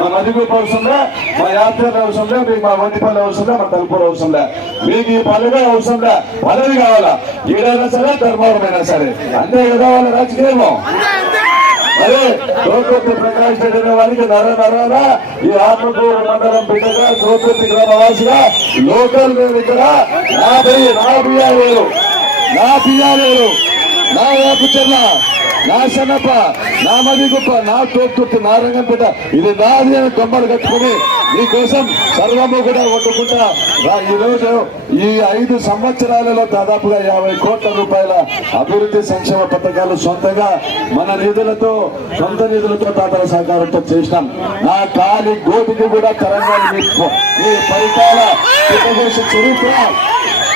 మా మదిగూపు అవసరంలే మా యాత్ర అవసరం లే మీకు మా వంటిపల్లి అవసరంలే మా తలుపూరు అవసరం లే మీకు ఈ పల్లెగా అవసరంలే పదవి కావాలా? ఏదైనా సరే ధర్మవరమైనా సరే. అంతే కదా వాళ్ళ రాజకీయము అదే లోకత్తి ప్రకాష్ రెడ్డి వారికి నర నరాల ఈ ఆత్మకూరు మండలం బిడ్డగా లోకత్తి గ్రామవాసిగా లోకల్ నేను ఇక్కడ నా బియ్య నా బియ్యాలేరు నా బియ్యాలేరు నా వేపచెల్ల నా సన్నప్ప నా మదిగుప్ప నా తోపుతుర్తి నా రంగంపేట ఇది నాది అని కొమ్మలు కట్టుకుని నీకోసం సర్వము కూడా వండుకుంటా. రా- ఈ రోజు ఈ ఐదు సంవత్సరాలలో దాదాపుగా యాభై కోట్ల రూపాయల అభివృద్ధి సంక్షేమ పథకాలు సొంతంగా మన నిధులతో సొంత నిధులతో తాతల సహకారంతో చేసినాం. నా కాలి గోటికి కూడా తెలంగాణ మీ పరికాల చరిత్ర.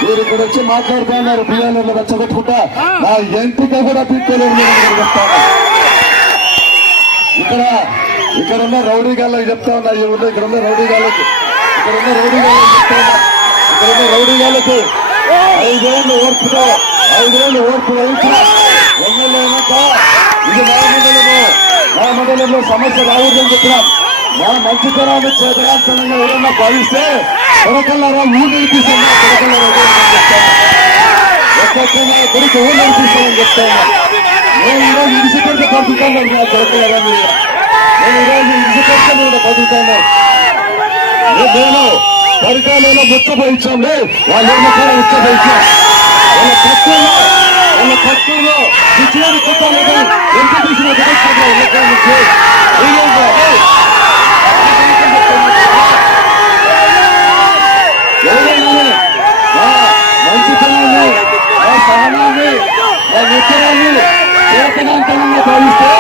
మీరు ఇక్కడ వచ్చి మాట్లాడుతున్నారు బియ్యాలలో రెచ్చగొట్టుకుంటా నా ఎంటిక కూడా పీక్కోలేదు ఇక్కడ ఇక్కడ ఉన్న రౌడీ గాళ్ళకి చెప్తా ఉన్నా ఇక్కడ ఉన్న రౌడీ గాళ్ళకి. ఇక్కడ ఉన్న రౌడీ గాళ్ళకి చెప్తా ఉన్నా. ఇక్కడ ఉన్న రౌడీ గాళ్ళకి. ఐదేళ్ళు ఓర్పుతో ఐదేళ్ళు ఓర్పు వహించిన ఎమ్మెల్యే అయినాక ఇది నా మండలము. నా మండలంలో సమస్య రావద్దని చెప్పినాం. నా మంచితనాన్ని చేతనాంతరంగా ఎవరన్నా భావిస్తే కొడకల్లారా? ఊరు నడిపిస్తున్నా కొరకల్లారా కొడుకు ఊరు నడిపిస్తామని చెప్తాను నేను ఈరోజు ఇడిసిపెడితే బతుకుతాను నా కొరకల్లారా మీరు? నేను ఈరోజు ఇడిసిపెడితే నేను బతుకుతాను. నేను పరికాలలో ముచ్చపోయించాంలే వాళ్ళు కూడా ముచ్చపోయించాం వాళ్ళ పక్కలో వాళ్ళ పక్కలో పిచ్చివాడి కుట్టాలని ఎంత తీసిన నా నిత్యనాన్ని చేతనాంతరంగా భావిస్తే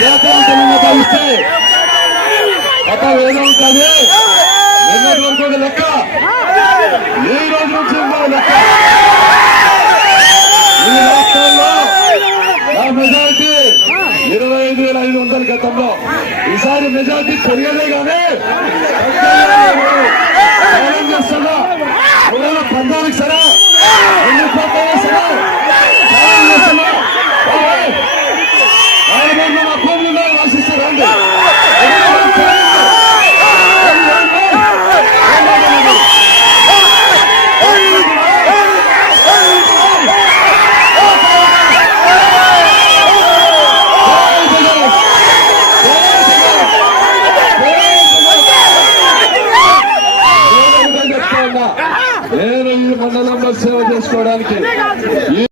చేతనాంతరంగా భావిస్తే కథ ఏదో ఉంటుంది నిన్నటి వరకు ఒక లెక్క ఈ రోజు నుంచి ఇంకో లెక్క ఈ రాష్ట్రాల్లో నా మెజారిటీ ఇరవై ఐదు వేల ఐదు వందల గతంలో ఈసారి మెజారిటీ పెరిగదే కానీ ఛాలెంజ్ చేస్తున్నా రెండు వేల పద్నాలుగు సేవ చేసుకోవడానికి.